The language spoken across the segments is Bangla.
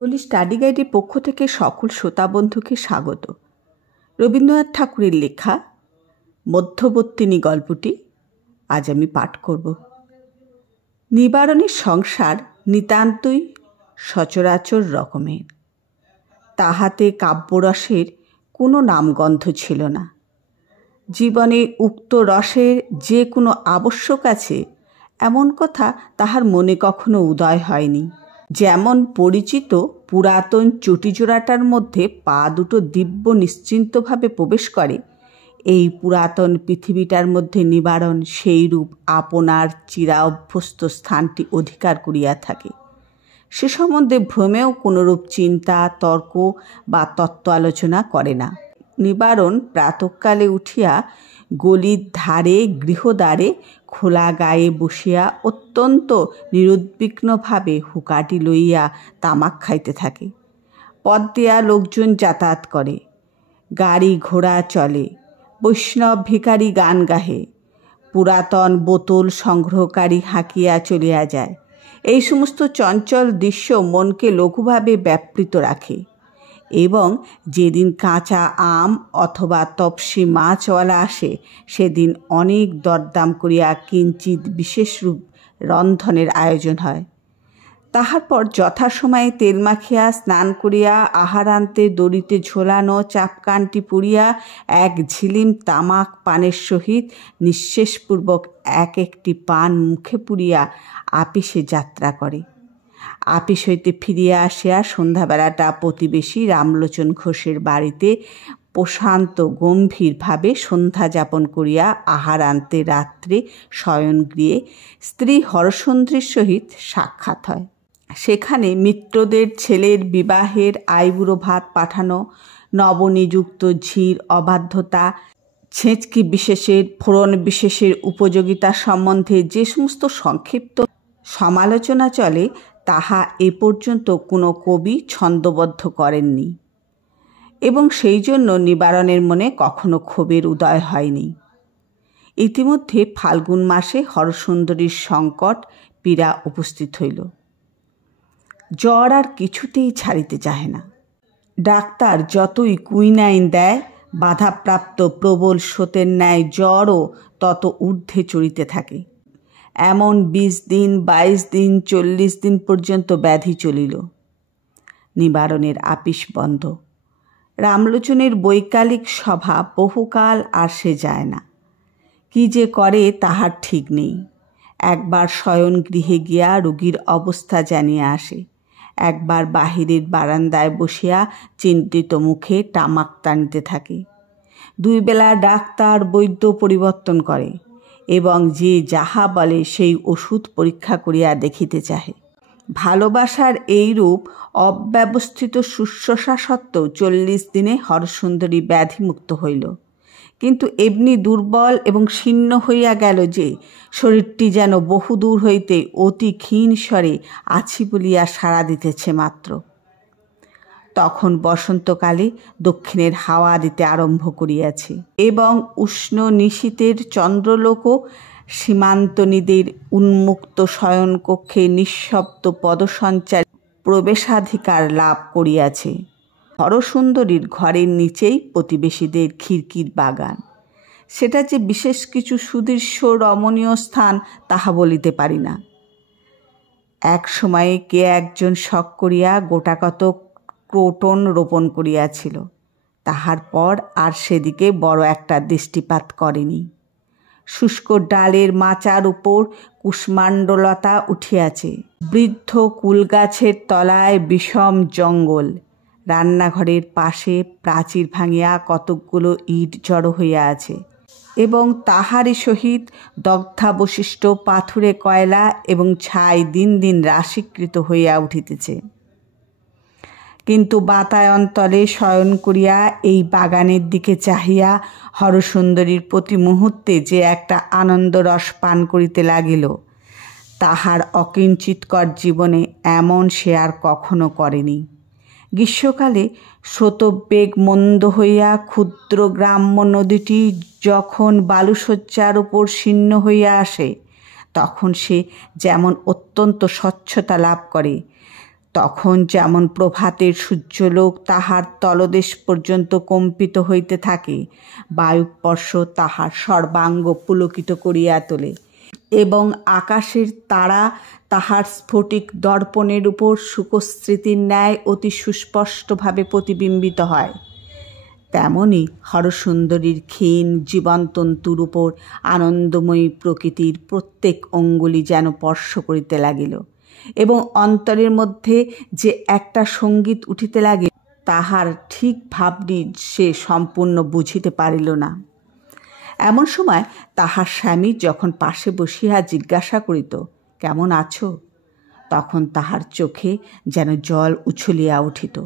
হোলি স্টাডি গাইডের পক্ষ থেকে সকল শ্রোতা বন্ধুকে স্বাগত। রবীন্দ্রনাথ ঠাকুরের লেখা মধ্যবর্তিনী গল্পটি আজ আমি পাঠ করব। নিবারণের সংসার নিতান্তই সচরাচর রকমের। তাহাতে কাব্যরসের কোনো নামগন্ধ ছিল না। জীবনে উক্ত রসের যে কোনো আবশ্যক আছে এমন কথা তাহার মনে কখনো উদয় হয়নি। যেমন পরিচিত পুরাতন চটিজোড়াটার মধ্যে পা দুটো দিব্য নিশ্চিন্তভাবে প্রবেশ করে, এই পুরাতন পৃথিবীটার মধ্যে নিবারণ সেইরূপ আপনার চিরা অভ্যস্ত স্থানটি অধিকার করিয়া থাকে। সে সম্বন্ধে ভ্রমেও কোনরূপ চিন্তা, তর্ক বা তত্ত্ব আলোচনা করে না। নিবারণ প্রাতঃকালে উঠিয়া গলির ধারে গৃহদ্বারে খোলা গায়ে বসিয়া অত্যন্ত নিরুদ্বিগ্নভাবে হুকাটি লইয়া তামাক খাইতে থাকে। পথ দিয়া লোকজন যাতায়াত করে, গাড়ি ঘোড়া চলে, বৈষ্ণব ভিখারি গান গাহে, পুরাতন বোতল সংগ্রহকারী হাঁকিয়া চলিয়া যায়। এই সমস্ত চঞ্চল দৃশ্য মনকে লঘুভাবে ব্যাপৃত রাখে এবং যেদিন কাঁচা আম অথবা তপসি মাছওয়ালা আসে সেদিন অনেক দরদাম করিয়া কিঞ্চিৎ বিশেষরূপ রন্ধনের আয়োজন হয়। তাহার পর যথাসময়ে তেল মাখিয়া স্নান করিয়া আহারান্তে দড়িতে ঝোলানো চাপকানটি পুড়িয়া এক ঝিলিম তামাক পানের সহিত নিঃশেষপূর্বক এক একটি পান মুখে পুড়িয়া আপিসে যাত্রা করে। আপিস হইতে ফিরিয়া আসিয়া সন্ধ্যাবেলাটা প্রতিবেশী রামলোচন ঘোষের বাড়িতে প্রশান্ত গম্ভীরভাবে সন্ধ্যা যাপন করিয়া আহারান্তে রাত্রে শয়নগৃহে স্ত্রী হরসুন্দরীর সহিত সাক্ষাৎ হয়। সেখানে মিত্রদের ছেলের বিবাহের আইবুড়ো ভাত পাঠানো, নবনিযুক্ত ঝির অবাধ্যতা, ছেঁচকি বিশেষের ফোড়ন বিশেষের উপযোগিতা সম্বন্ধে যে সমস্ত সংক্ষিপ্ত সমালোচনা চলে তাহা এ পর্যন্ত কোনো কবি ছন্দবদ্ধ করেননি এবং সেই জন্য নিবারণের মনে কখনো ক্ষোভের উদয় হয়নি। ইতিমধ্যে ফাল্গুন মাসে হরসুন্দরীর সংকট পীড়া উপস্থিত হইল। জ্বর আর কিছুতেই ছাড়িতে চাহে না। ডাক্তার যতই কুইনাইন দেয়, বাধাপ্রাপ্ত প্রবল স্রোতের ন্যায় জ্বরও তত ঊর্ধ্বে চড়িতে থাকে। এমন 20 দিন, 22 দিন, 40 দিন পর্যন্ত ব্যাধি চলিল। নিবারণের আপিস বন্ধ। রামলোচনের বৈকালিক সভা বহুকাল আর সে যায় না। কি যে করে তাহার ঠিক নেই। একবার শয়ন গৃহে গিয়া রোগীর অবস্থা জানিয়া আসে, একবার বাহিরের বারান্দায় বসিয়া চিন্তিত মুখে তামাক টানিতে থাকে। 2 বেলা ডাক্তার বৈদ্য পরিবর্তন করে এবং যে যাহা বলে সেই ওষুধ পরীক্ষা করিয়া দেখিতে চাহে। ভালোবাসার এইরূপ অব্যবস্থিত শুশ্রূষা সত্ত্বেও 40 দিনে হরসুন্দরী ব্যাধিমুক্ত হইল, কিন্তু এমনি দুর্বল এবং শীর্ণ হইয়া গেল যে শরীরটি যেন বহুদূর হইতে অতি ক্ষীণ স্বরে আছি বলিয়া সাড়া দিতেছে মাত্র। তখন বসন্তকালে দক্ষিণের হাওয়া দিতে আরম্ভ করিয়াছে এবং উষ্ণ নিশীথের চন্দ্রলোকও সীমান্তনীদের উন্মুক্ত শয়নকক্ষে নিঃশব্দ পদসঞ্চার প্রবেশাধিকার লাভ করিয়াছে। হরসুন্দরীর ঘরের নিচেই প্রতিবেশীদের খিড়কির বাগান। সেটা যে বিশেষ কিছু সুদৃশ্য রমণীয় স্থান তাহা বলিতে পারি না। এক সময়ে কে একজন শখ করিয়া গোটাকত ক্রোটন রোপণ করিয়াছিল, তাহার পর আর সেদিকে বড় একটা দৃষ্টিপাত করেনি। শুষ্ক ডালের মাচার উপর কুষ্মাণ্ডলতা উঠিয়াছে। বৃদ্ধ কুলগাছের তলায় বিষম জঙ্গল। রান্নাঘরের পাশে প্রাচীর ভাঙিয়া কতকগুলো ইট জড়ো হইয়া আছে এবং তাহারই সহিত দগ্ধাবশিষ্ট পাথুরে কয়লা এবং ছাই দিন দিন রাশীকৃত হইয়া উঠিতেছে। কিন্তু বাতায়নতলে শয়ন করিয়া এই বাগানের দিকে চাহিয়া হরসুন্দরীর প্রতি মুহূর্তে যে একটা আনন্দরস পান করিতে লাগিল, তাহার অকিঞ্চিৎকর জীবনে এমন সে আর কখনো করেনি। গ্রীষ্মকালে স্রোতবেগ মন্দ হইয়া ক্ষুদ্র গ্রাম্য নদীটি যখন বালুশয্যার উপর শীর্ণ হইয়া আসে, তখন সে যেমন অত্যন্ত স্বচ্ছতা লাভ করে, তখন যেমন প্রভাতের সূর্যলোক তাহার তলদেশ পর্যন্ত কম্পিত হইতে থাকে, বায়ুস্পর্শ তাহার সর্বাঙ্গ পুলকিত করিয়া তোলে এবং আকাশের তারা তাহার স্ফটিক দর্পণের উপর শুকস্মৃতির ন্যায় অতি সুস্পষ্টভাবে প্রতিবিম্বিত হয়, তেমনি হরসুন্দরীর ক্ষীণ জীবনতন্তুর উপর আনন্দময়ী প্রকৃতির প্রত্যেক অঙ্গুলি যেন স্পর্শ করিতে লাগিল এবং অন্তরের মধ্যে যে একটা সঙ্গীত উঠিতে লাগে তাহার ঠিক ভাবটি সে সম্পূর্ণ বুঝিতে পারিল না। এমন সময় তাহার স্বামী যখন পাশে বসিয়া জিজ্ঞাসা করিত, কেমন আছো, তখন তাহার চোখে যেন জল উছলিয়া উঠিত।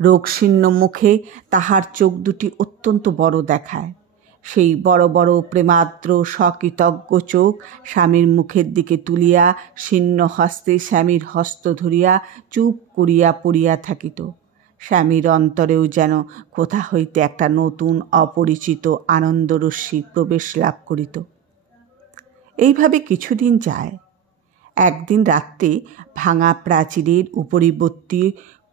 রোগশীর্ণ মুখে তাহার চোখ দুটি অত্যন্ত বড় দেখায়। সেই বড় বড় প্রেমার্দ্র সকৃতজ্ঞ চোখ স্বামীর মুখের দিকে তুলিয়া শীর্ণ হস্তে স্বামীর হস্ত ধরিয়া চুপ করিয়া পড়িয়া থাকিত। স্বামীর অন্তরেও যেন কোথা হইতে একটা নতুন অপরিচিত আনন্দরশ্মি প্রবেশ লাভ করিত। এইভাবে কিছুদিন যায়। একদিন রাত্রে ভাঙা প্রাচীরের উপরিবর্তী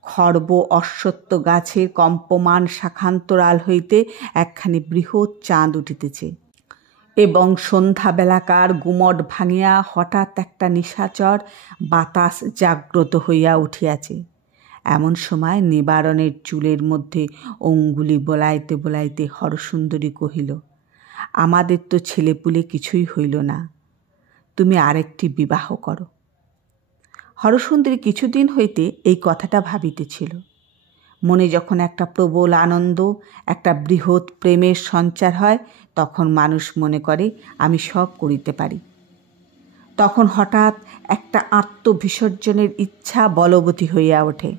খর্ব অশ্বত্থ গাছের কম্পমান শাখান্তরাল হইতে একখানি বৃহৎ চাঁদ উঠিতেছে এবং সন্ধ্যাবেলাকার গুমট ভাঙিয়া হঠাৎ একটা নিশাচর বাতাস জাগ্রত হইয়া উঠিয়াছে। এমন সময় নিবারণের চুলের মধ্যে অঙ্গুলি বোলাইতে বোলাইতে হরসুন্দরী কহিল, আমাদের তো ছেলেপুলে কিছুই হইল না, তুমি আরেকটি বিবাহ করো। হরসুন্দরী কিছুদিন হইতে এই কথাটা ভাবিতেছিল। মনে যখন একটা প্রবল আনন্দ, একটা বৃহৎ প্রেমের সঞ্চার হয়, তখন মানুষ মনে করে আমি সব করিতে পারি। তখন হঠাৎ একটা আত্মবিসর্জনের ইচ্ছা বলবতী হইয়া ওঠে।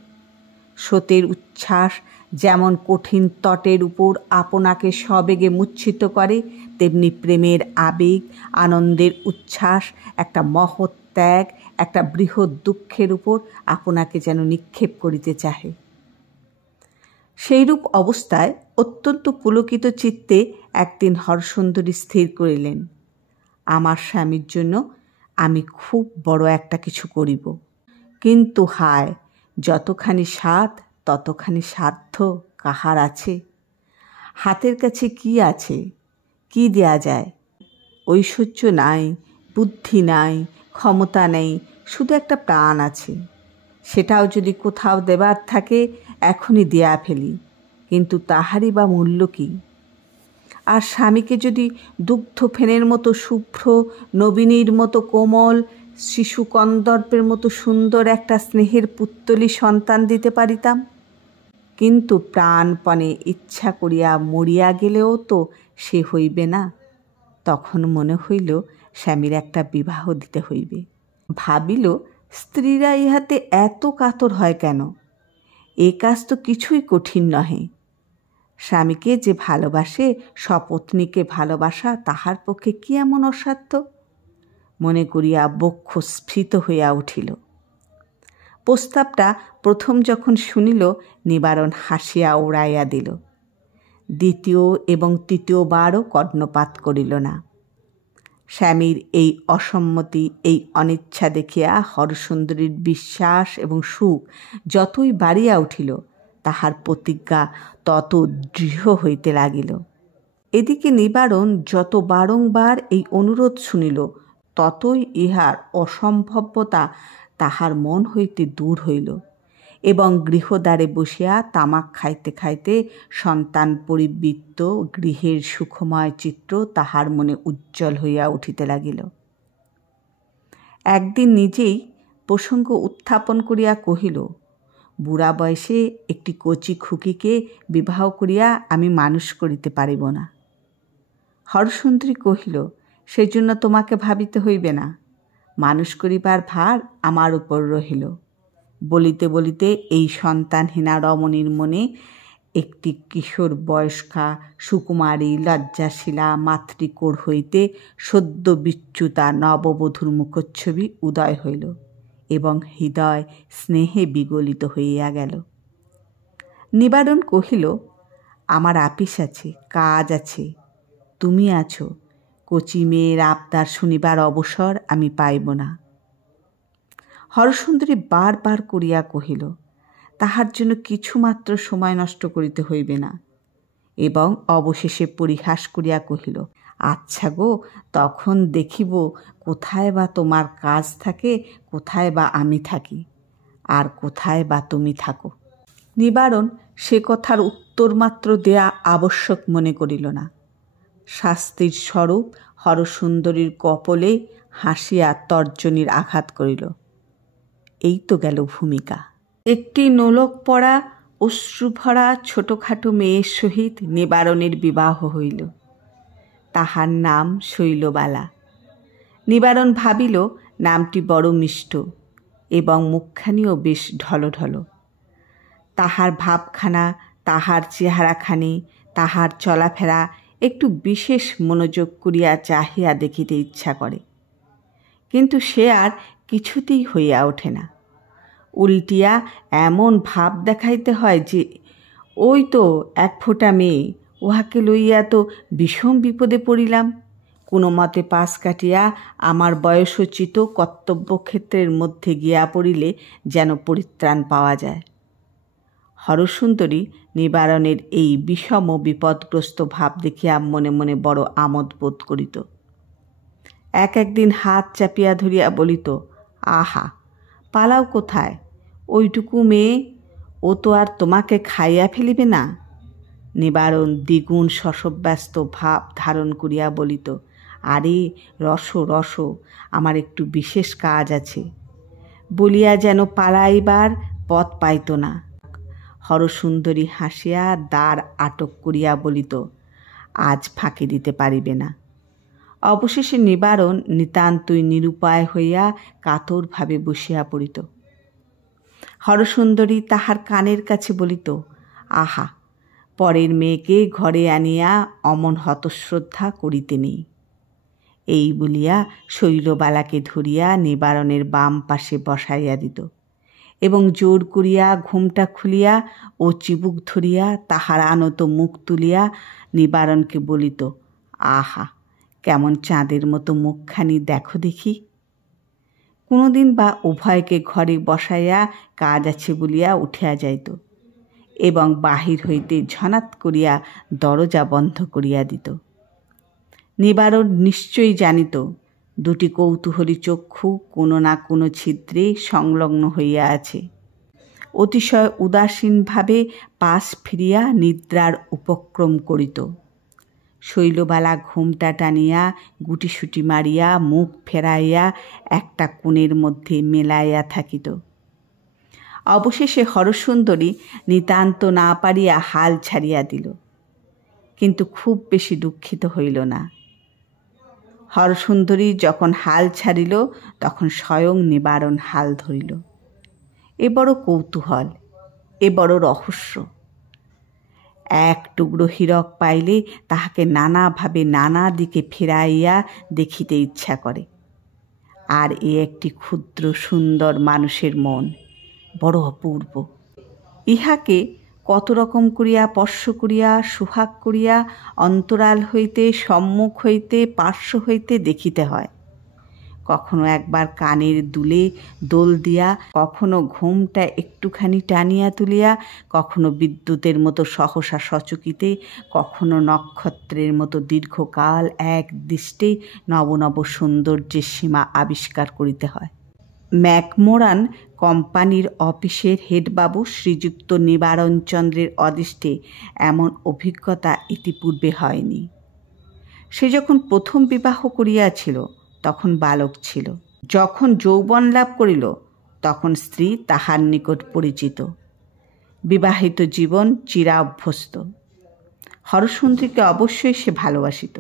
স্রোতের উচ্ছ্বাস যেমন কঠিন তটের উপর আপনাকে সবেগে মূর্ছিত করে, তেমনি প্রেমের আবেগ, আনন্দের উচ্ছ্বাস একটা মহৎ ত্যাগ, একটা বৃহৎ দুঃখের উপর আপনাকে যেন নিক্ষেপ করিতে চাহে। সেইরূপ অবস্থায় অত্যন্ত পুলকিত চিত্তে একদিন হরসুন্দরী স্থির করিলেন, আমার স্বামীর জন্য আমি খুব বড় একটা কিছু করিব। কিন্তু হায়, যতখানি স্বাদ ততখানি সাধ্য কাহার আছে? হাতের কাছে কি আছে, কি দেয়া যায়? ঐশ্বর্য নাই, বুদ্ধি নাই, ক্ষমতা নেই, শুধু একটা প্রাণ আছে। সেটাও যদি কোথাও দেবার থাকে এখনই দেয়া ফেলি, কিন্তু তাহারই বা মূল্য কী? আর স্বামীকে যদি দুগ্ধ ফেনের মতো শুভ্র, নবীনীর মতো কোমল, শিশু কন্দর্পের মতো সুন্দর একটা স্নেহের পুত্তলি সন্তান দিতে পারিতাম, কিন্তু প্রাণপণে ইচ্ছা করিয়া মরিয়া গেলেও তো সে হইবে না। তখন মনে হইল স্বামীর একটা বিবাহ দিতে হইবে। ভাবিল, স্ত্রীরা ইহাতে এত কাতর হয় কেন? এ কাজ তো কিছুই কঠিন নহে। স্বামীকে যে ভালোবাসে, সপত্নীকে ভালোবাসা তাহার পক্ষে কি এমন অসাধ্য? মনে করিয়া বক্ষ স্ফীত হইয়া উঠিল। প্রস্তাবটা প্রথম যখন শুনিল, নিবারণ হাসিয়া উড়াইয়া দিল। দ্বিতীয় এবং তৃতীয়বারও কর্ণপাত করিল না। স্বামীর এই অসম্মতি, এই অনিচ্ছা দেখিয়া হরসুন্দরীর বিশ্বাস এবং সুখ যতই বাড়িয়া উঠিল, তাহার প্রতিজ্ঞা তত দৃঢ় হইতে লাগিল। এদিকে নিবারণ যত বারংবার এই অনুরোধ শুনিল, ততই ইহার অসম্ভবতা তাহার মন হইতে দূর হইল এবং গৃহদ্বারে বসিয়া তামাক খাইতে খাইতে সন্তান পরিবৃত্ত গৃহের সুখময় চিত্র তাহার মনে উজ্জ্বল হইয়া উঠিতে লাগিল। একদিন নিজেই প্রসঙ্গ উত্থাপন করিয়া কহিল, বুড়া বয়সে একটি কচি খুকিকে বিবাহ করিয়া আমি মানুষ করিতে পারিব না। হরসুন্দরী কহিল, সেজন্য তোমাকে ভাবিতে হইবে না, মানুষ করিবার ভার আমার উপর রহিল। বলিতে বলিতে এই সন্তানহীনা রমণীর মনে একটি কিশোর বয়স্কা সুকুমারী লজ্জাশীলা মাতৃকোর হইতে সদ্য বিচ্যুতা নববধূর মুখচ্ছবি উদয় হইল এবং হৃদয় স্নেহে বিগলিত হইয়া গেল। নিবারণ কহিল, আমার আপিস আছে, কাজ আছে, তুমি আছো, কচি মেয়ের আবদার শুনিবার অবসর আমি পাইব না। হরসুন্দরী বারবার করিয়া কহিল, তাহার জন্য কিছুমাত্র সময় নষ্ট করিতে হইবে না, এবং অবশেষে পরিহাস করিয়া কহিল, আচ্ছা গো, তখন দেখিব কোথায় বা তোমার কাজ থাকে, কোথায় বা আমি থাকি, আর কোথায় বা তুমি থাকো। নিবারণ সে কথার উত্তর মাত্র দেয়া আবশ্যক মনে করিল না। শাস্তির স্বরূপ হরসুন্দরীর কপলে হাসিয়া তর্জনীর আঘাত করিল। এই তো গেল ভূমিকা। একটি নোলক পড়া অশ্রুভরা ছোটোখাটো মেয়ের সহিত নিবারণের বিবাহ হইল। তাহার নাম শৈলবালা। নিবারণ ভাবিল নামটি বড় মিষ্ট এবং মুখখানিও বেশ ঢলঢল। তাহার ভাবখানা, তাহার চেহারাখানি, তাহার চলাফেরা একটু বিশেষ মনোযোগ করিয়া চাহিয়া দেখিতে ইচ্ছা করে, কিন্তু সে আর কিছুতেই হইয়া ওঠে না। উল্টিয়া এমন ভাব দেখাইতে হয় যে ওই তো এক ফোঁটা মেয়ে, উহাকে লইয়া তো বিষম বিপদে পড়িলাম। কোনো মতে পাশ কাটিয়া আমার বয়সোচিত কর্তব্যক্ষেত্রের মধ্যে গিয়া পড়িলে যেন পরিত্রাণ পাওয়া যায়। হরসুন্দরী নিবারণের এই বিষম বিপদগ্রস্ত ভাব দেখিয়া মনে মনে বড় আমোদ বোধ করিত। একদিন হাত চাপিয়া ধরিয়া বলিত, আহা, পালাও কোথায়? ওইটুকু মেয়ে, ও তো আর তোমাকে খাইয়া ফেলিবে না। নিবারণ দ্বিগুণ শশব্যস্ত ভাব ধারণ করিয়া বলিত, আরে রসো রসো, আমার একটু বিশেষ কাজ আছে, বলিয়া যেন পালাইবার পথ পাইত না। হরসুন্দরী হাসিয়া দ্বার আটক করিয়া বলিত, আজ ফাঁকি দিতে পারিবে না। অবশেষে নিবারণ নিতান্তই নিরুপায় হইয়া কাতরভাবে বসিয়া পড়িত। হরসুন্দরী তাহার কানের কাছে বলিত, আহা, পরের মেয়েকে ঘরে আনিয়া অমন হতশ্রদ্ধা করিতে নেই। এই বলিয়া শৈলবালাকে ধরিয়া নিবারণের বাম পাশে বসাইয়া দিত এবং জোর করিয়া ঘুমটা খুলিয়া ও চিবুক ধরিয়া তাহার আনত মুখ তুলিয়া নিবারণকে বলিত, আহা, কেমন চাঁদের মতো মুখখানি দেখো দেখি। কোনোদিন বা উভয়কে ঘরে বসাইয়া কাজ আছে বলিয়া উঠিয়া যাইত এবং বাহির হইতে ঝনাত করিয়া দরজা বন্ধ করিয়া দিত। নিবারণ নিশ্চয়ই জানিত দুটি কৌতূহলী চক্ষু কোনো না কোনো ছিদ্রে সংলগ্ন হইয়া আছে। অতিশয় উদাসীনভাবে পাশ ফিরিয়া নিদ্রার উপক্রম করিত। শৈলবালা ঘুমটা টানিয়া গুটিসুটি মারিয়া মুখ ফেরাইয়া একটা কোণের মধ্যে মেলাইয়া থাকিত। অবশেষে হরসুন্দরী নিতান্ত না পারিয়া হাল ছাড়িয়া দিল, কিন্তু খুব বেশি দুঃখিত হইল না। হরসুন্দরী যখন হাল ছাড়িল তখন স্বয়ং নিবারণ হাল ধরিল। এ বড় কৌতূহল, এ বড় রহস্য। এক টুকরো হীরক পাইলে তাহাকে নানাভাবে নানা দিকে ফিরাইয়া দেখিতে ইচ্ছা করে। আর এ একটি ক্ষুদ্র সুন্দর মানুষের মন, বড় অপূর্ব। ইহাকে কত রকম করিয়া স্পর্শ করিয়া সুহাগ করিয়া অন্তরাল হইতে, সম্মুখ হইতে, পার্শ্ব হইতে দেখিতে হয়। কখনো একবার কানের দুলে দোল দিয়া, কখনো ঘুমটা একটুখানি টানিয়া তুলিয়া, কখনো বিদ্যুতের মতো সহসা সচকিতে, কখনো নক্ষত্রের মতো দীর্ঘকাল এক দৃষ্টে নব নব সৌন্দর্যের সীমা আবিষ্কার করিতে হয়। ম্যাকমোরান কোম্পানির অফিসের হেডবাবু শ্রীযুক্ত নিবারণচন্দ্রের অদৃষ্টে এমন অভিজ্ঞতা ইতিপূর্বে হয়নি। সে যখন প্রথম বিবাহ করিয়াছিল তখন বালক ছিল। যখন যৌবন লাভ করিল তখন স্ত্রী তাহার নিকট পরিচিত। বিবাহিত জীবন চিরাভ্যস্ত। হরসুন্দরীকে অবশ্যই সে ভালোবাসিত,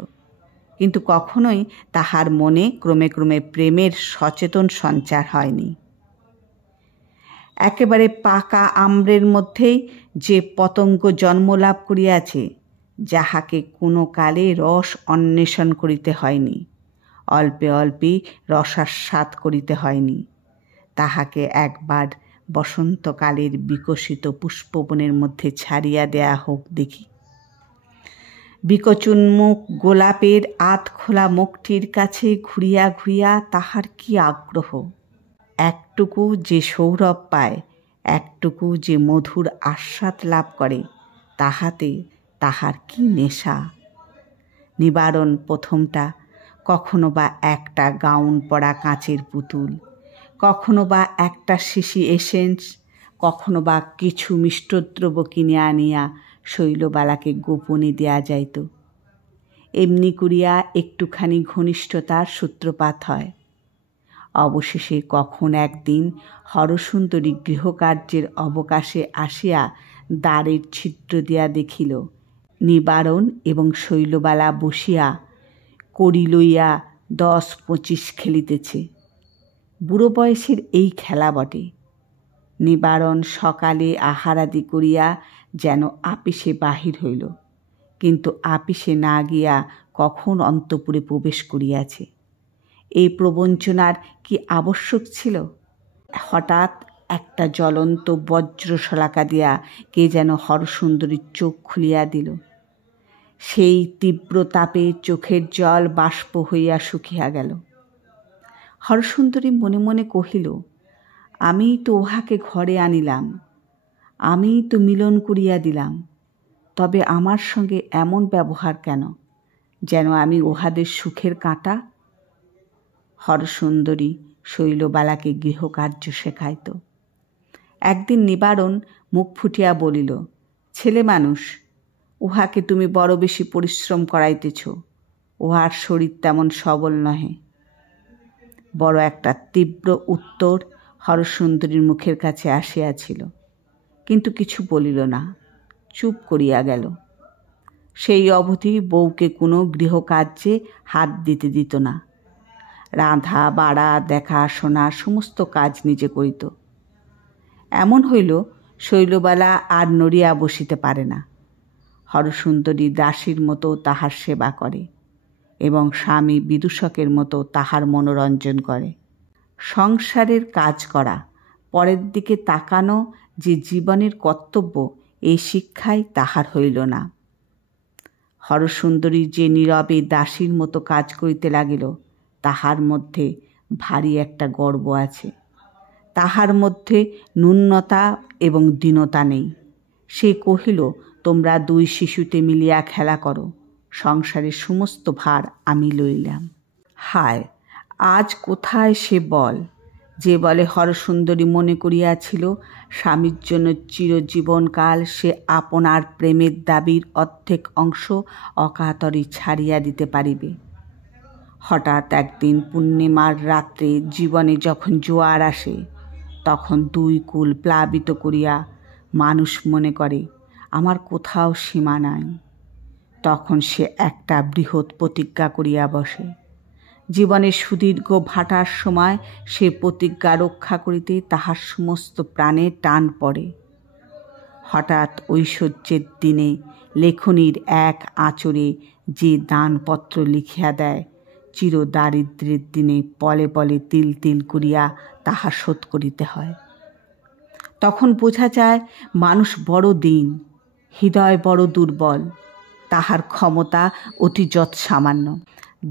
কিন্তু কখনোই তাহার মনে ক্রমে ক্রমে প্রেমের সচেতন সঞ্চার হয়নি। একেবারে পাকা আম্রের মধ্যেই যে পতঙ্গ জন্মলাভ করিয়াছে, যাহাকে কোনো কালে রস অন্বেষণ করিতে হয়নি, অল্পে অল্পে রসাস্বাদ করিতে হয়নি, তাহাকে একবার বসন্তকালের বিকশিত পুষ্পবনের মধ্যে ছাড়িয়া দেয়া হোক দেখি। বিকচুন্মুখ গোলাপের আধখোলা মুখটির কাছে ঘুরিয়া ঘুরিয়া তাহার কি আগ্রহ! একটুকু যে সৌরভ পায়, একটুকু যে মধুর আস্বাদ লাভ করে, তাহাতে তাহার কি নেশা। নিবারণ প্রথমটা কখনো বা একটা গাউন পরা কাঁচের পুতুল, কখনো বা একটা শিশি এসেন্স, কখনো বা কিছু মিষ্টদ্রব্য কিনে আনিয়া শৈলবালাকে গোপনে দেয়া যাইত। এমনি করিয়া একটুখানি ঘনিষ্ঠতার সূত্রপাত হয়। অবশেষে কখন একদিন হরসুন্দরী গৃহকার্যের অবকাশে আসিয়া দ্বারের ছিদ্র দিয়া দেখিল নিবারণ এবং শৈলবালা বসিয়া কড়ি লইয়া 10-25 খেলিতেছে। বুড়ো বয়সের এই খেলা বটে। নিবারণ সকালে আহারাদি করিয়া যেন আপিসে বাহির হইল, কিন্তু আপিসে না গিয়া কখন অন্তঃপুরে প্রবেশ করিয়াছে। এই প্রবঞ্চনার কি আবশ্যক ছিল? হঠাৎ একটা জ্বলন্ত বজ্রশলাকা দিয়া কে যেন হরসুন্দরীর চোখ খুলিয়া দিল। সেই তীব্র তাপে চোখের জল বাষ্প হইয়া শুকিয়া গেল। হরসুন্দরী মনে মনে কহিল, আমিই তো উহাকে ঘরে আনিলাম, আমিই তো মিলন করিয়া দিলাম, তবে আমার সঙ্গে এমন ব্যবহার কেন, যেন আমি উহাদের সুখের কাঁটা। হরসুন্দরী শৈলবালাকে গৃহকার্য শেখাইত। একদিন নিবারণ মুখ ফুটিয়া বলিল, ছেলে মানুষ, উহাকে তুমি বড় বেশি পরিশ্রম করাইতেছ, উহার শরীর তেমন সবল নহে। বড় একটা তীব্র উত্তর হরসুন্দরীর মুখের কাছে আসিয়াছিল, কিন্তু কিছু বলিল না, চুপ করিয়া গেল। সেই অবধি বউকে কোনো গৃহকার্যে হাত দিতে দিত না। রাঁধা বাড়া দেখাশোনা সমস্ত কাজ নিজে করিত। এমন হইল শৈলবালা আর নড়িয়া বসিতে পারে না। হরসুন্দরী দাসীর মতো তাহার সেবা করে এবং স্বামী বিদূষকের মতো তাহার মনোরঞ্জন করে। সংসারের কাজ করা, পরের দিকে তাকানো যে জীবনের কর্তব্য, এই শিক্ষাই তাহার হইল না। হরসুন্দরী যে নীরবে দাসীর মতো কাজ করিতে লাগিল, তাহার মধ্যে ভারী একটা গর্ব আছে। তাহার মধ্যে ন্যূনতা এবং দীনতা নেই। সে কহিল, তোমরা 2 শিশুতে মিলিয়া খেলা করো, সংসারের সমস্ত ভার আমি লইলাম। হায়, আজ কোথায় সে বল, যে বলে হরসুন্দরী মনে করিয়াছিল স্বামীর জন্য চিরজীবনকাল সে আপনার প্রেমের দাবির অর্ধেক অংশ অকাতরে ছাড়িয়া দিতে পারিবে। হঠাৎ একদিন পূর্ণিমার রাত্রে জীবনে যখন জোয়ার আসে, তখন 2 কূল প্লাবিত করিয়া মানুষ মনে করে আমার কোথাও সীমা নাই। তখন সে একটা বৃহৎ প্রতিজ্ঞা করিয়া বসে। জীবনের সুদীর্ঘ ভাটার সময় সে প্রতিজ্ঞা রক্ষা করিতে তাহার সমস্ত প্রাণে টান পড়ে। হঠাৎ ঐশ্বর্যের দিনে লেখনীর এক আঁচড়ে যে দানপত্র লিখিয়া দেয়, চির দারিদ্র্যের দিনে পলে পলে তিল তিল করিয়া তাহা শোধ করিতে হয়। তখন বোঝা যায় মানুষ বড় দীন, হৃদয় বড় দুর্বল, তাহার ক্ষমতা অতি যৎসামান্য।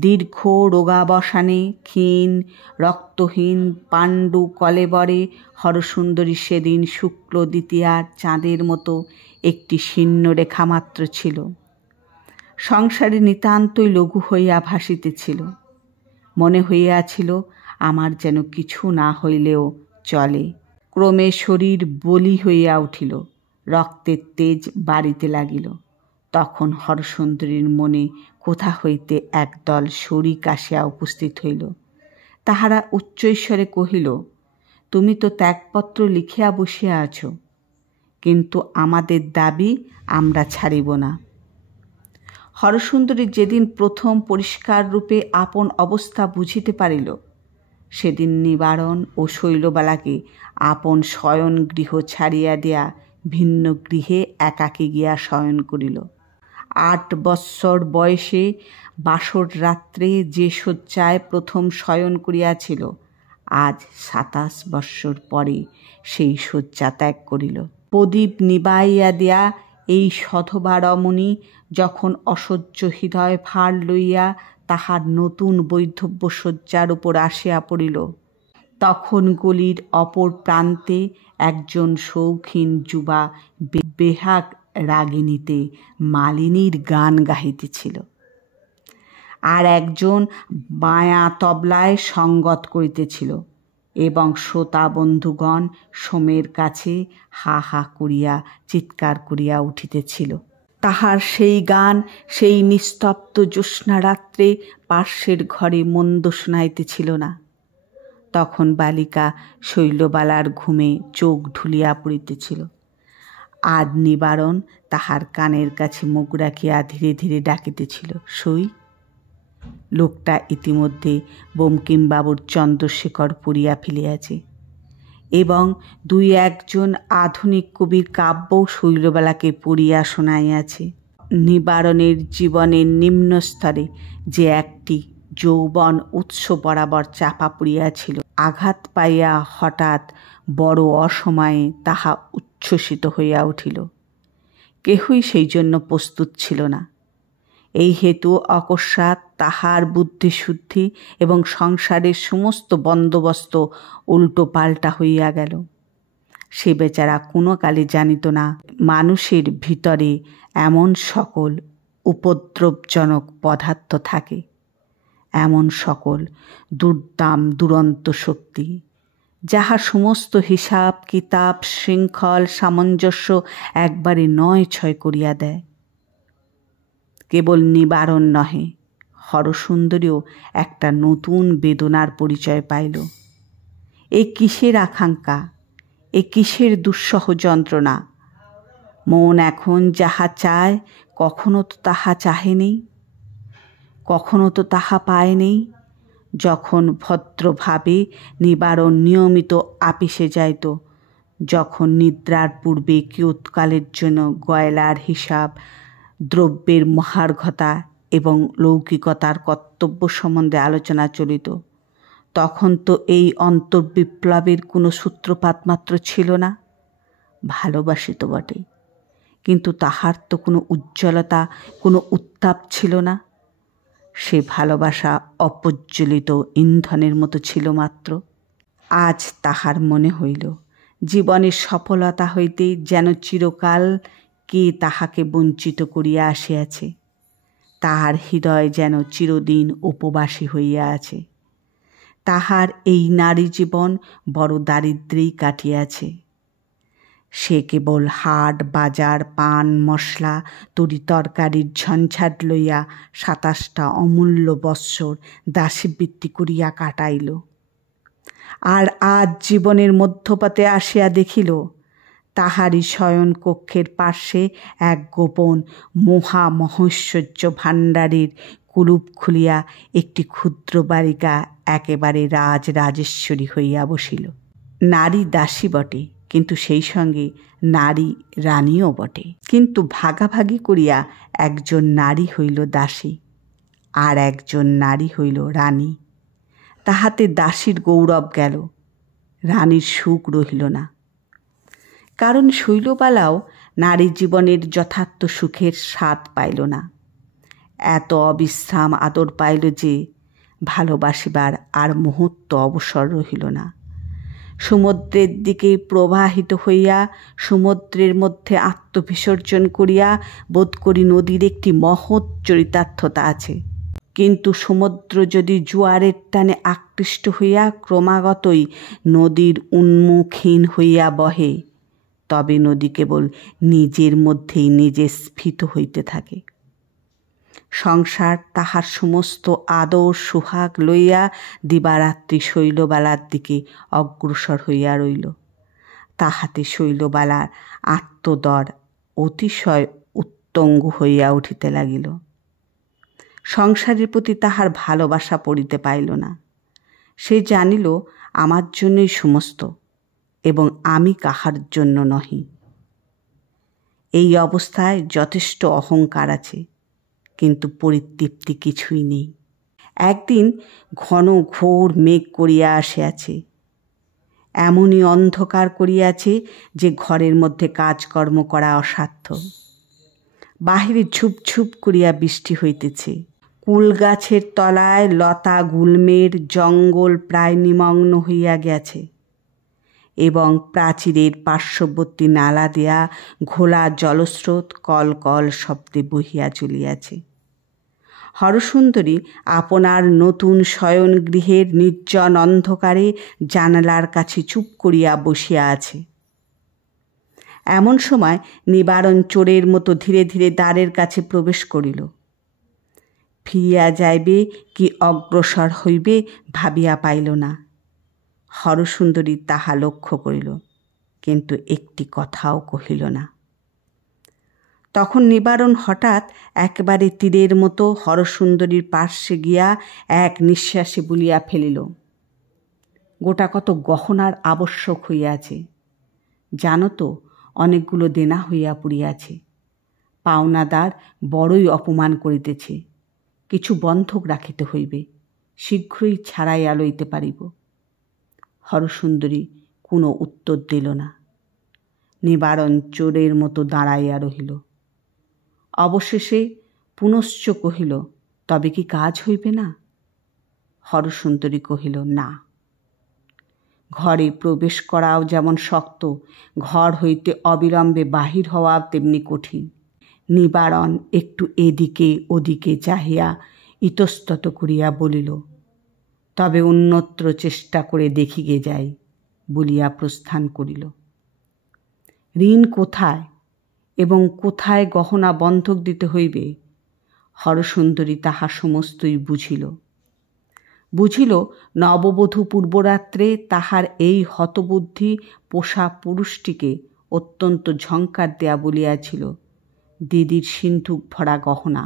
দীর্ঘ রোগাবসানে ক্ষীণ রক্তহীন পাণ্ডু কলেবরে হরসুন্দরী সেদিন শুক্ল দ্বিতীয়ার চাঁদের মতো একটি শীর্ণ রেখা মাত্র ছিল। সংসারে নিতান্তই লঘু হইয়া ভাসিতেছিল। মনে হইয়াছিল আমার যেন কিছু না হইলেও চলে। ক্রমে শরীর বলি হইয়া উঠিল, রক্তের তেজ বাড়িতে লাগিল। তখন হরসুন্দরীর মনে কোথা হইতে একদল শরিক আসিয়া উপস্থিত হইল। তাহারা উচ্চৈস্বরে কহিল, তুমি তো ত্যাগপত্র লিখিয়া বসিয়া আছো, কিন্তু আমাদের দাবি আমরা ছাড়িব না। হরসুন্দরী যেদিন প্রথম পরিষ্কার রূপে আপন অবস্থা বুঝিতে পারিল, সেদিন নিবারণ ও শৈলবালাকে আপন শয়ন গৃহ ছাড়িয়া দিয়া ভিন্ন গৃহে একাকী গিয়া শয়ন করিল। 8 বৎসর বয়সে বাসর রাত্রে যে শয্যায় প্রথম শয়ন করিয়াছিল, আজ 27 বৎসর পরে সেই শয্যা ত্যাগ করিল। প্রদীপ নিবাইয়া দিয়া এই সধবা রমণী যখন অসহ্য হৃদয় ভার লইয়া তাহার নতুন বৈধব্য শয্যার উপর আসিয়া পড়িল, তখন গলির অপর প্রান্তে একজন শৌখিন যুবা বেহাগ রাগিণীতে মালিনীর গান গাহিতেছিল, আর একজন বায়া তবলায় সঙ্গত করিতেছিল, এবং শ্রোতা বন্ধুগণ সোমের কাছে হা হা করিয়া চিৎকার করিয়া উঠিতেছিল। তাহার সেই গান সেই নিস্তব্ধ জ্যোৎস্নারাত্রে পার্শ্বের ঘরে মন্দ শোনাইতেছিল না। তখন বালিকা শৈলবালার ঘুমে চোখ ঢুলিয়া পড়িতেছিল। আজ নিবারণ তাহার কানের কাছে মুখ রাখিয়া ধীরে ধীরে ডাকিতেছিল, সই। লোকটা ইতিমধ্যে বঙ্কিমবাবুর চন্দ্রশেখর পড়িয়া ফেলিয়াছে, এবং দুই একজন আধুনিক কবির কাব্যও শৈলবালাকে পড়িয়া শোনাইয়াছে। নিবারণের জীবনের নিম্ন স্তরে যে একটি যৌবন উৎস বরাবর চাপা পড়িয়াছিল, আঘাত পাইয়া হঠাৎ বড় অসময়ে তাহা উচ্ছ্বসিত হইয়া উঠিল। কেহই সেই জন্য প্রস্তুত ছিল না। এই হেতু অকস্মাৎ তাহার বুদ্ধিশুদ্ধি এবং সংসারের সমস্ত বন্দোবস্ত উল্টো পাল্টা হইয়া গেল। সে বেচারা কোনো কালে জানিত না মানুষের ভিতরে এমন সকল উপদ্রবজনক পদার্থ থাকে, এমন সকল দুর্দাম দুরন্ত শক্তি, যাহা সমস্ত হিসাব কিতাব শৃঙ্খল সামঞ্জস্য একবারে নয় ছয় করিয়া দেয়। কেবল নিবারণ নহে, হরসুন্দরীও একটা নতুন বেদনার পরিচয় পাইল। এ কিসের আকাঙ্ক্ষা, এ কিসের দুঃসহ যন্ত্রণা? মন এখন যাহা চায় কখনো তো তাহা চাহেনি, কখনো তো তাহা পায়নি। যখন ভদ্রভাবে নিবারণ নিয়মিত আপিসে যাইত, যখন নিদ্রার পূর্বে কিয়ৎকালের জন্য গয়লার হিসাব, দ্রব্যের মহার্ঘতা এবং লৌকিকতার কর্তব্য সম্বন্ধে আলোচনা চলিত, তখন তো এই অন্তর্বিপ্লবের কোনো সূত্রপাত মাত্র ছিল না। ভালোবাসিত বটে, কিন্তু তাহার তো কোনো উজ্জ্বলতা, কোনো উত্তাপ ছিল না। সে ভালোবাসা অপ্রজ্বলিত ইন্ধনের মতো ছিল মাত্র। আজ তাহার মনে হইল জীবনের সফলতা হইতে যেন চিরকাল কে তাহাকে বঞ্চিত করিয়া আসিয়াছে। তাহার হৃদয় যেন চিরদিন উপবাসী হইয়া আছে। তাহার এই নারী জীবন বড় দারিদ্র্যেই কাটিয়াছে। সে কেবল হাট বাজার, পান মশলা, তরি তরকারির ঝঞ্ঝাট লইয়া ২৭টা অমূল্য বৎসর দাসীবৃত্তি করিয়া কাটাইল। আর আজ জীবনের মধ্যপথে আসিয়া দেখিল, তাহারই শয়ন কক্ষের পার্শ্বে এক গোপন মহামহৈশ্বর্য ভাণ্ডারের কুলুপ খুলিয়া একটি ক্ষুদ্র বালিকা একেবারে রাজরাজেশ্বরী হইয়া বসিল। নারী দাসী বটে, কিন্তু সেই সঙ্গে নারী রানীও বটে। কিন্তু ভাগাভাগি করিয়া একজন নারী হইল দাসী, আর একজন নারী হইল রানী। তাহাতে দাসীর গৌরব গেল, রানীর সুখ রহিল না। কারণ শৈলবালাও নারী জীবনের যথার্থ সুখের স্বাদ পাইল না। এত অবিশ্রাম আদর পাইল যে ভালোবাসিবার আর মুহূর্ত অবসর রহিল না। সমুদ্রের দিকে প্রবাহিত হইয়া সমুদ্রের মধ্যে আত্মবিসর্জন করিয়া বোধ করি নদীর একটি মহৎ চরিতার্থতা আছে। কিন্তু সমুদ্র যদি জোয়ারের টানে আকৃষ্ট হইয়া ক্রমাগতই নদীর উন্মুখীন হইয়া বহে, তবে নদী কেবল নিজের মধ্যেই নিজে স্ফীত হইতে থাকে। সংসার তাহার সমস্ত আদর সোহাগ লইয়া দিবারাত্রি শৈলবালার দিকে অগ্রসর হইয়া রইল। তাহাতে শৈলবালার আত্মদর অতিশয় উত্তঙ্গ হইয়া উঠিতে লাগিল। সংসারের প্রতি তাহার ভালোবাসা পড়িতে পাইল না। সে জানিল আমার জন্যই সমস্ত, এবং আমি কাহার জন্য নহি। এই অবস্থায় যথেষ্ট অহংকার আছে, কিন্তু পরিতৃপ্তি কিছুই নেই। একদিন ঘন ঘোর মেঘ করিয়া আসিয়াছে, এমনই অন্ধকার করিয়াছে যে ঘরের মধ্যে কাজকর্ম করা অসাধ্য। বাহিরে ঝুপঝুপ করিয়া বৃষ্টি হইতেছে, কুল গাছের তলায় লতা গুল্মের জঙ্গল প্রায় নিমগ্ন হইয়া গেছে এবং প্রাচীরের পার্শ্ববর্তী নালা দেয়া ঘোলা জলস্রোত কল কল শব্দে বহিয়া চলিয়াছে। হরসুন্দরী আপনার নতুন শয়নগৃহের নির্জন অন্ধকারে জানালার কাছে চুপ করিয়া বসিয়া আছে। এমন সময় নিবারণ চোরের মতো ধীরে ধীরে দ্বারের কাছে প্রবেশ করিল। ফিরিয়া যাইবে কি অগ্রসর হইবে ভাবিয়া পাইল না। হরসুন্দরী তাহা লক্ষ্য করিল, কিন্তু একটি কথাও কহিল না। তখন নিবারণ হঠাৎ একেবারে তীরের মতো হরসুন্দরীর পার্শ্বে গিয়া এক নিঃশ্বাসে বলিয়া ফেলিল, গোটা কত গহনার আবশ্যক হইয়াছে। জানো তো, অনেকগুলো দেনা হইয়া পড়িয়াছে। পাওনাদার বড়ই অপমান করিতেছে। কিছু বন্ধক রাখিতে হইবে, শীঘ্রই ছাড়াইয়া লইতে পারিব। হরসুন্দরী কোনো উত্তর দিল না। নিবারণ চোরের মতো দাঁড়াইয়া রহিল। অবশেষে পুনশ্চ কহিল, তবে কি কাজ হইবে না? হরসুন্দরী কহিল, না। ঘরে প্রবেশ করাও যেমন শক্ত, ঘর হইতে অবিলম্বে বাহির হওয়াও তেমনি কঠিন। নিবারণ একটু এদিকে ওদিকে চাহিয়া ইতস্তত করিয়া বলিল, তবে অন্যত্র চেষ্টা করে দেখিগে যাই বলিয়া প্রস্থান করিল। ঋণ কোথায় এবং কোথায় গহনা বন্ধক দিতে হইবে হরসুন্দরী তাহা সমস্তই বুঝিল। নববধূ পূর্বরাত্রে তাহার এই হতবুদ্ধি পোষা পুরুষটিকে অত্যন্ত ঝঙ্কার দেয়া বলিয়াছিল, দিদির সিন্ধুক ভরা গহনা,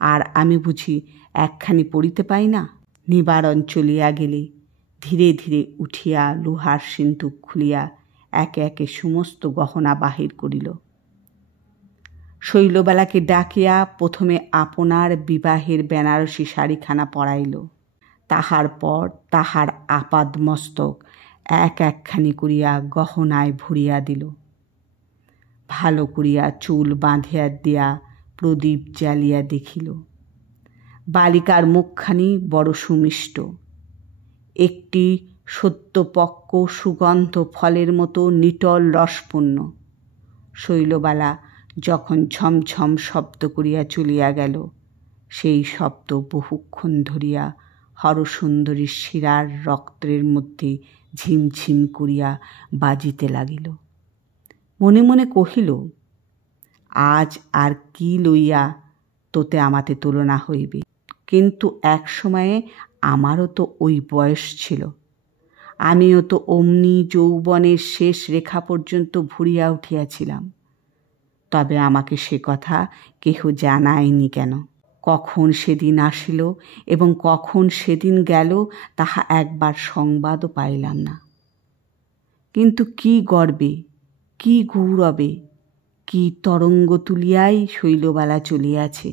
আর আমি বুঝি একখানি পড়িতে পাই না। নিবারণ চলিয়া গেলে ধীরে ধীরে উঠিয়া লোহার সিন্ধুক খুলিয়া একে একে সমস্ত গহনা বাহির করিল। শৈলবালাকে ডাকিয়া প্রথমে আপনার বিবাহের বেনারসি শাড়িখানা পরাইল। তাহার পর তাহার আপাদমস্তক এক একখানি করিয়া গহনায় ভরিয়া দিল। ভালো করিয়া চুল বাঁধিয়া দিয়া প্রদীপ জ্বালিয়া দেখিল। বালিকার মুখখানি বড় সুমিষ্ট, একটি সত্যপক্ক সুগন্ধ ফলের মতো নিটল রসপূর্ণ। শৈলবালা যখন ঝমঝম শব্দ করিয়া চলিয়া গেল, সেই শব্দ বহুক্ষণ ধরিয়া হরসুন্দরীর শিরার রক্তের মধ্যে ঝিমঝিম করিয়া বাজিতে লাগিল। মনে মনে কহিল, আজ আর কি লইয়া তোতে আমাতে তুলনা হইবে, কিন্তু এক সময়ে আমারও তো ওই বয়স ছিল। আমিও তো অমনি যৌবনের শেষ রেখা পর্যন্ত ভরিয়া উঠিয়াছিলাম। তবে আমাকে সে কথা কেহ জানায়নি কেন? কখন সেদিন আসিল এবং কখন সেদিন গেল তাহা একবার সংবাদও পাইলাম না। কিন্তু কি গর্বে, কি গৌরবে, কি তরঙ্গ তুলিয়াই শৈলবালা চলিয়াছে।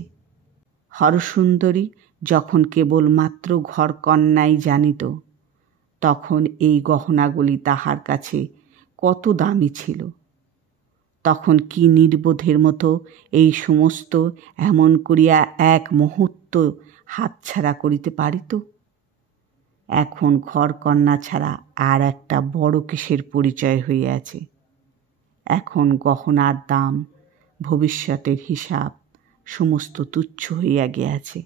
হরসুন্দরী যখন কেবলমাত্র ঘরকন্নাই জানিত, তখন এই গহনাগুলি তাহার কাছে কত দামি ছিল। তখন কি নির্বোধের মতো এই সমস্ত এমন করিয়া এক মুহূর্ত হাতছাড়া করিতে পারিত। এখন ঘরকন্না ছাড়া আর একটা বড় কিসের পরিচয় হইয়াছে। এখন গহনার দাম, ভবিষ্যতের হিসাব সমস্ত তুচ্ছ হইয়া গিয়াছে।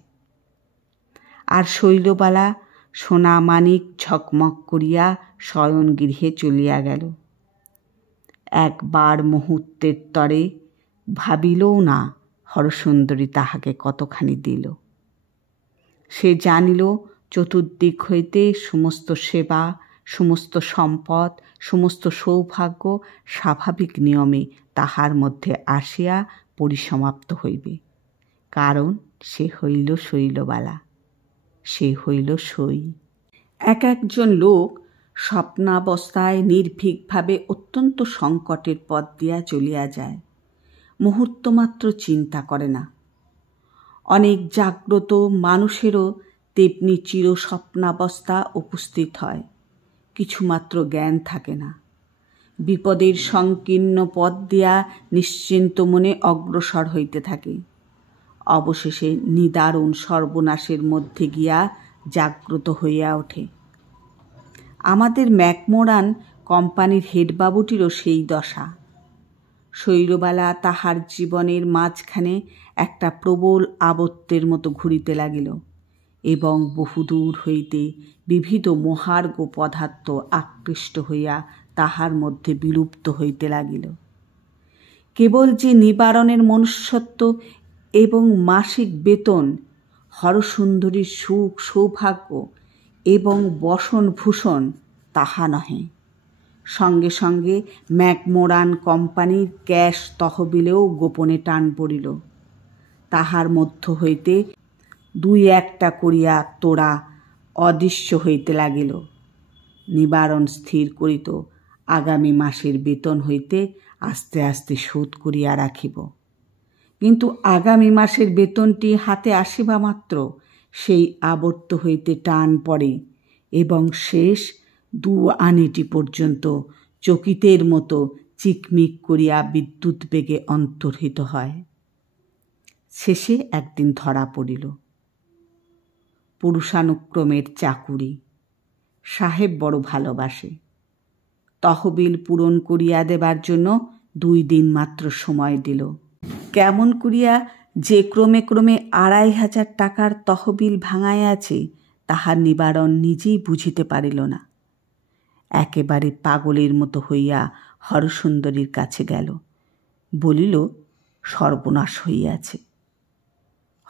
আর শৈলবালা সোনা মানিক ঝকমক করিয়া শয়নগৃহে চলিয়া গেল। একবার মুহূর্তের তরে ভাবিলও না হরসুন্দরী তাহাকে কতখানি দিল। সে জানিল চতুর্দিক হইতে সমস্ত সেবা, সমস্ত সম্পদ, সমস্ত সৌভাগ্য স্বাভাবিক নিয়মে তাহার মধ্যে আসিয়া পরিসমাপ্ত হইবে, কারণ সে হইল শৈলবালা, সে হইল সই। এক একজন লোক স্বপ্নাবস্থায় নির্ভীকভাবে অত্যন্ত সংকটের পথ দিয়া চলিয়া যায়, মুহূর্তমাত্র চিন্তা করে না। অনেক জাগ্রত মানুষেরও তেমনি চির স্বপ্নাবস্থা উপস্থিত হয়, কিছুমাত্র জ্ঞান থাকে না। বিপদের সংকীর্ণ পথ দিয়া নিশ্চিন্ত মনে অগ্রসর হইতে থাকে। অবশেষে নিদারুণ সর্বনাশের মধ্যে গিয়া জাগ্রত হইয়া ওঠে। আমাদের ম্যাকমোরান কোম্পানির হেডবাবুটিরও সেই দশা। শৈলবালা তাহার জীবনের মাঝখানে একটা প্রবল আবর্তের মতো ঘুরিতে লাগিল এবং বহুদূর হইতে বিবিধ মহার্ঘ পদার্থ আকৃষ্ট হইয়া তাহার মধ্যে বিলুপ্ত হইতে লাগিল। কেবল যে নিবারণের মনুষ্যত্ব এবং মাসিক বেতন, হরসুন্দরীর সুখ সৌভাগ্য এবং বসনভূষণ তাহা নহে, সঙ্গে সঙ্গে ম্যাকমোরান কোম্পানির ক্যাশ তহবিলেও গোপনে টান পড়িল। তাহার মধ্য হইতে দুই একটা করিয়া তোড়া অদৃশ্য হইতে লাগিল। নিবারণ স্থির করিত আগামী মাসের বেতন হইতে আস্তে আস্তে শোধ করিয়া রাখিব, কিন্তু আগামী মাসের বেতনটি হাতে আসিবা মাত্র সেই আবর্ত হইতে টান পড়ে এবং শেষ 2 আনিটি পর্যন্ত চকিতের মতো চিকমিক করিয়া বিদ্যুৎ বেগে অন্তর্হিত হয়। শেষে একদিন ধরা পড়িল। পুরুষানুক্রমের চাকুরি। সাহেব বড় ভালোবাসে। তহবিল পূরণ করিয়া দেবার জন্য 2 দিন মাত্র সময় দিল। কেমন করিয়া যে ক্রমে ক্রমে 2500 টাকার তহবিল ভাঙাইয়াছে তাহার নিবারণ নিজেই বুঝিতে পারিল না। একেবারে পাগলের মতো হইয়া হরসুন্দরীর কাছে গেল, বলিল সর্বনাশ হইয়াছে।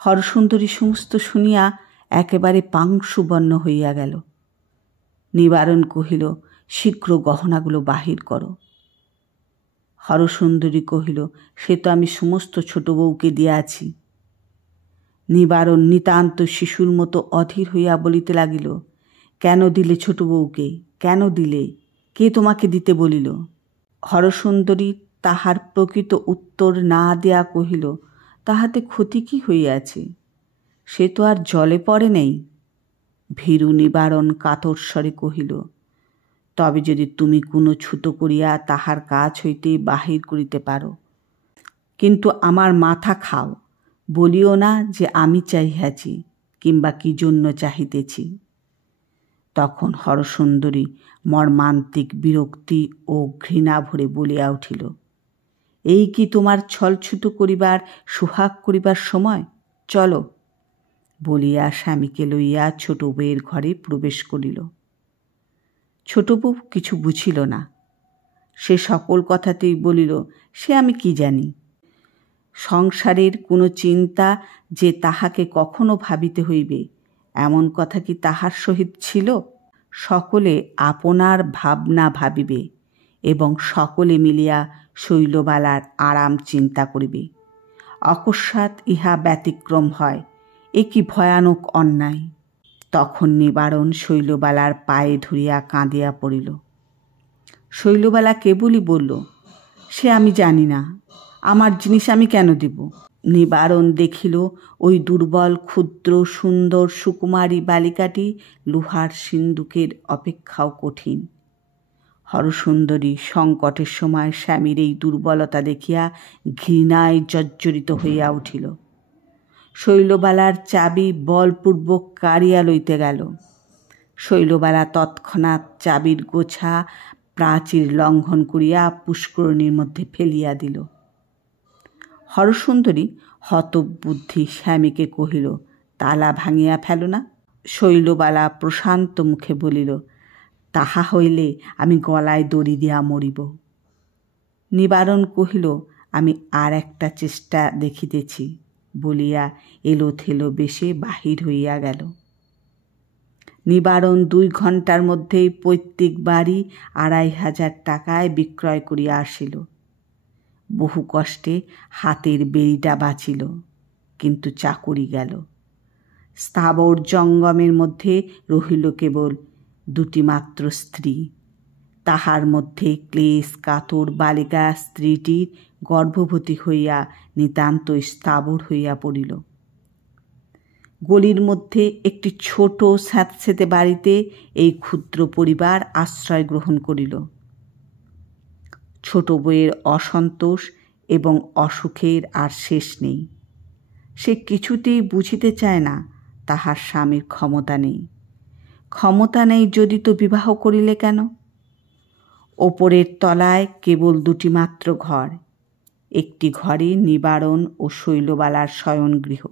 হরসুন্দরী সমস্ত শুনিয়া একেবারে পাংশুবর্ণ হইয়া গেল। নিবারণ কহিল, শীঘ্র গহনাগুলো বাহির করো। হরসুন্দরী কহিল, সে তো আমি সমস্ত ছোট বউকে দিয়াছি। নিবারণ নিতান্ত শিশুর মতো অধীর হইয়া বলিতে লাগিল, কেন দিলে ছোট বউকে? কেন দিলে? কে তোমাকে দিতে বলিল? হরসুন্দরী তাহার প্রকৃত উত্তর না দেয়া কহিল, তাহাতে ক্ষতি কি হইয়াছে? সে তো আর জলে পড়ে নেই। ভীরু নিবারণ কাতর স্বরে কহিল, তবে যদি তুমি কোনো ছুতো করিয়া তাহার কাছ হইতে বাহির করিতে পারো, কিন্তু আমার মাথা খাও, বলিও না যে আমি চাহিয়াছি কিংবা কি জন্য চাহিতেছি। তখন হরসুন্দরী মর্মান্তিক বিরক্তি ও ঘৃণা ভরে বলিয়া উঠিল, এই কি তোমার ছলছুতো করিবার, সোহাগ করিবার সময়? চলো। বলিয়া স্বামীকে লইয়া ছোট বউয়ের ঘরে প্রবেশ করিল। ছোট বউ কিছু বুঝিল না। সে সকল কথাতেই বলিল, সে আমি কি জানি। সংসারের কোনো চিন্তা যে তাহাকে কখনো ভাবিতে হইবে এমন কথা কি তাহার সহিত ছিল? সকলে আপনার ভাবনা ভাবিবে এবং সকলে মিলিয়া শৈলবালার আরাম চিন্তা করিবে। অকস্মাৎ ইহা ব্যতিক্রম হয়, এ কি ভয়ানক অন্যায়। তখন নিবারণ শৈলবালার পায়ে ধরিয়া কাঁদিয়া পড়িল। শৈলবালা কেবলই বলল, সে আমি জানি না, আমার জিনিস আমি কেন দিব? নিবারণ দেখিল ওই দুর্বল ক্ষুদ্র সুন্দর সুকুমারী বালিকাটি লোহার সিন্দুকের অপেক্ষাও কঠিন। হরসুন্দরী সংকটের সময় স্বামীর এই দুর্বলতা দেখিয়া ঘৃণায় জর্জরিত হইয়া উঠিল। শৈলবালার চাবি বলপূর্বক কাড়িয়া লইতে গেল। শৈলবালা তৎক্ষণাৎ চাবির গোছা প্রাচীর লঙ্ঘন করিয়া পুষ্করিণীর মধ্যে ফেলিয়া দিল। হরসুন্দরী হতবুদ্ধি স্বামীকে কহিল, তালা ভাঙিয়া ফেলো না। শৈলবালা প্রশান্ত মুখে বলিল, তাহা হইলে আমি গলায় দড়ি দিয়া মরিব। নিবারণ কহিল, আমি আর একটা চেষ্টা দেখিতেছি, বলিয়া এলোথেলো বেশে বাহির হইয়া গেল। নিবারণ 2 ঘণ্টার মধ্যেই পৈতৃক বাড়ি 2500 টাকায় বিক্রয় করিয়া আসিল। বহু কষ্টে হাতের বেড়িটা বাঁচিল, কিন্তু চাকুরি গেল। স্থাবর জঙ্গমের মধ্যে রহিল কেবল 2টি মাত্র স্ত্রী। তাহার মধ্যে ক্লেশ কাতর বালিকা স্ত্রীটির গর্ভবতী হইয়া নিতান্ত স্থাবর হইয়া পড়িল। গলির মধ্যে একটি ছোট স্যাঁতসেঁতে বাড়িতে এই ক্ষুদ্র পরিবার আশ্রয় গ্রহণ করিল। ছোট বউয়ের অসন্তোষ এবং অসুখের আর শেষ নেই। সে কিছুতেই বুঝিতে চায় না তাহার স্বামীর ক্ষমতা নেই। ক্ষমতা নেই যদি তো বিবাহ করিলে কেন? ওপরের তলায় কেবল দুটি মাত্র ঘর। একটি ঘরে নিবারণ ও শৈলবালার শয়নগৃহ,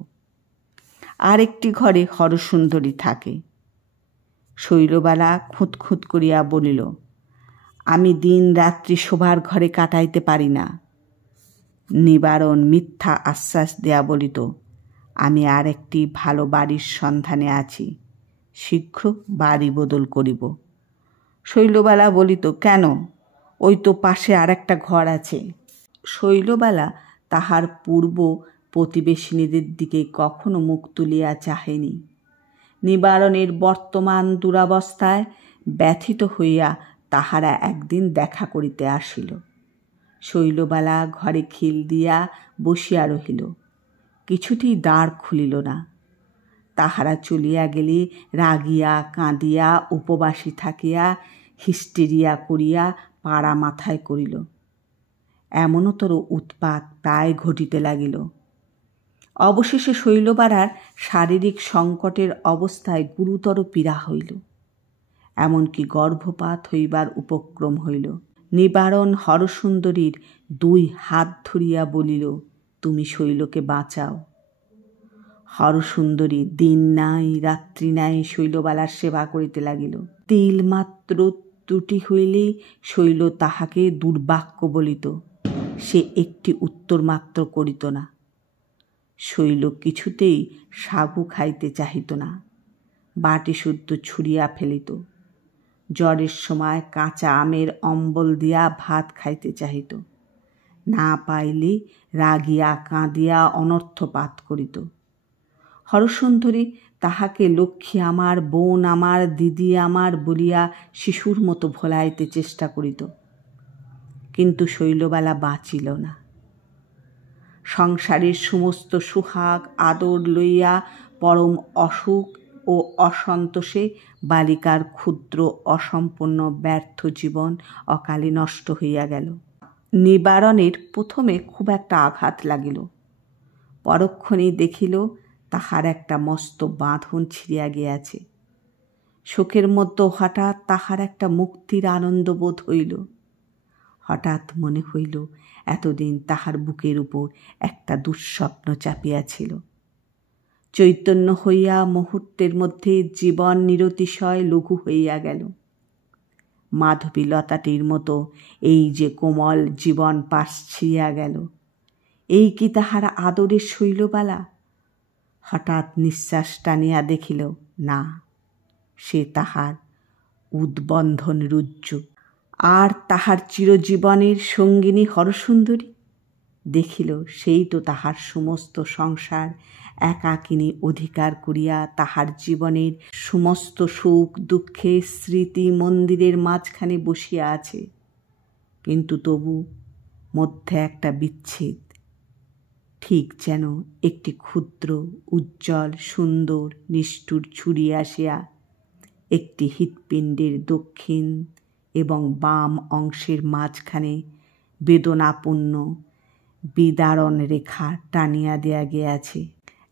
আর একটি ঘরে হরসুন্দরী থাকে। শৈলবালা খুঁতখুঁত করিয়া বলিল, আমি দিন রাত্রি শোবার ঘরে কাটাইতে পারি না। নিবারণ মিথ্যা আশ্বাস দেয়া বলিত, আমি আর একটি ভালো বাড়ির সন্ধানে আছি, শীঘ্র বাড়ি বদল করিব। শৈলবালা বলিত, কেন? ওই তো পাশে আর একটা ঘর আছে। শৈলবালা তাহার পূর্ব প্রতিবেশিনীদের দিকে কখনো মুখ তুলিয়া চাহেনি। নিবারণের বর্তমান দুরাবস্থায় ব্যথিত হইয়া তাহারা একদিন দেখা করিতে আসিল। শৈলবালা ঘরে খিল দিয়া বসিয়া রহিল, কিছুতেই দ্বার খুলিল না। তাহারা চলিয়া গেলে রাগিয়া কাঁদিয়া উপবাসী থাকিয়া হিস্টেরিয়া করিয়া পাড়া মাথায় করিল। এমনতর উৎপাত প্রায় ঘটিতে লাগিল। অবশেষে শৈলবালার শারীরিক সংকটের অবস্থায় গুরুতর পীড়া হইল, এমনকি গর্ভপাত হইবার উপক্রম হইল। নিবারণ হরসুন্দরীর 2 হাত ধরিয়া বলিল, তুমি শৈলকে বাঁচাও। হরসুন্দরী দিন নাই রাত্রি নাই শৈলবালার সেবা করিতে লাগিল। তিলমাত্র ত্রুটি হইলে শৈল তাহাকে দুর্বাক্য বলিত, সে একটি উত্তর মাত্র করিত না। শৈল কিছুতেই সাগু খাইতে চাহিত না, বাটি শুদ্ধ ছুঁড়িয়া ফেলিত। জ্বরের সময় কাঁচা আমের অম্বল দিয়া ভাত খাইতে চাহিত, না পাইলে রাগিয়া কাঁদিয়া অনর্থপাত করিত। হরসুন্দরী তাহাকে লক্ষ্মী আমার, বোন আমার, দিদি আমার বলিয়া শিশুর মতো ভোলাইতে চেষ্টা করিত, কিন্তু শৈলবালা বাঁচিল না। সংসারের সমস্ত সুহাগ আদর লইয়া পরম অসুখ ও অসন্তোষে বালিকার ক্ষুদ্র অসম্পূর্ণ ব্যর্থ জীবন অকালে নষ্ট হইয়া গেল। নিবারণের প্রথমে খুব একটা আঘাত লাগিল, পরক্ষণেই দেখিল তাহার একটা মস্ত বাঁধন ছিঁড়িয়া গিয়াছে। শোকের মধ্যে হঠাৎ তাহার একটা মুক্তির আনন্দ বোধ হইল। হঠাৎ মনে হইল এতদিন তাহার বুকের উপর একটা দুঃস্বপ্ন চাপিয়াছিল। চৈতন্য হইয়া মুহূর্তের মধ্যে জীবন নিরতিশয় লঘু হইয়া গেল। মাধবী লতাটির মতো এই যে কোমল জীবন পাশ ছিঁড়িয়া গেল, এই কি তাহার আদরের শৈলবালা? হঠাৎ নিঃশ্বাস টানিয়া দেখিল, না, সে তাহার উদ্বন্ধন রুজ্জু। আর তাহার চিরজীবনের সঙ্গিনী হরসুন্দরী? দেখিল সেই তো তাহার সমস্ত সংসার একাকিনী অধিকার করিয়া তাহার জীবনের সমস্ত সুখ দুঃখের স্মৃতি মন্দিরের মাঝখানে বসিয়া আছে, কিন্তু তবু মধ্যে একটা বিচ্ছেদ, ঠিক যেন একটি ক্ষুদ্র উজ্জ্বল সুন্দর নিষ্ঠুর ছুরি আসিয়া একটি হৃৎপিণ্ডের দক্ষিণ এবং বাম অংশের মাঝখানে বেদনাপূর্ণ বিদারণ রেখা টানিয়া দেয়া গিয়াছে।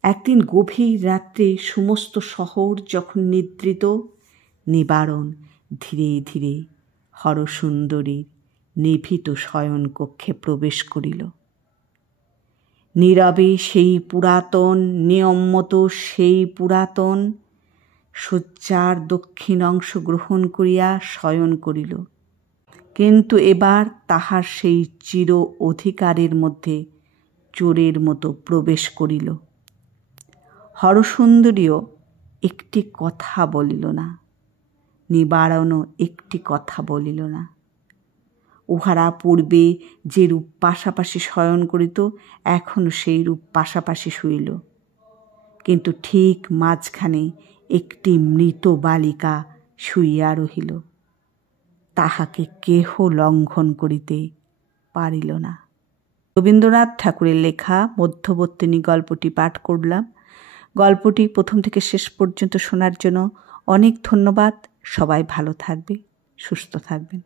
একদিন গভীর রাত্রে সমস্ত শহর যখন নিদ্রিত, নিবারণ ধীরে ধীরে হরসুন্দরীর নিভৃত শয়নকক্ষে প্রবেশ করিল। নীরবে সেই পুরাতন নিয়মমত সেই পুরাতন শয্যার দক্ষিণ অংশ গ্রহণ করিয়া শয়ন করিল, কিন্তু এবার তাহার সেই চির অধিকারের মধ্যে চোরের মতো প্রবেশ করিল। হরসুন্দরীও একটি কথা বলিল না, নিবারণও একটি কথা বলিল না। উহারা পূর্বে যে রূপ পাশাপাশি শয়ন করিত, এখনও সেই রূপ পাশাপাশি শুইল, কিন্তু ঠিক মাঝখানে একটি মৃত বালিকা শুইয়া রহিল। তাহাকে কেহ লঙ্ঘন করিতে পারিল না। রবীন্দ্রনাথ ঠাকুরের লেখা মধ্যবর্তিনী গল্পটি পাঠ করলাম। গল্পটি প্রথম থেকে শেষ পর্যন্ত শোনার জন্য অনেক ধন্যবাদ। সবাই ভালো থাকবে, সুস্থ থাকবেন।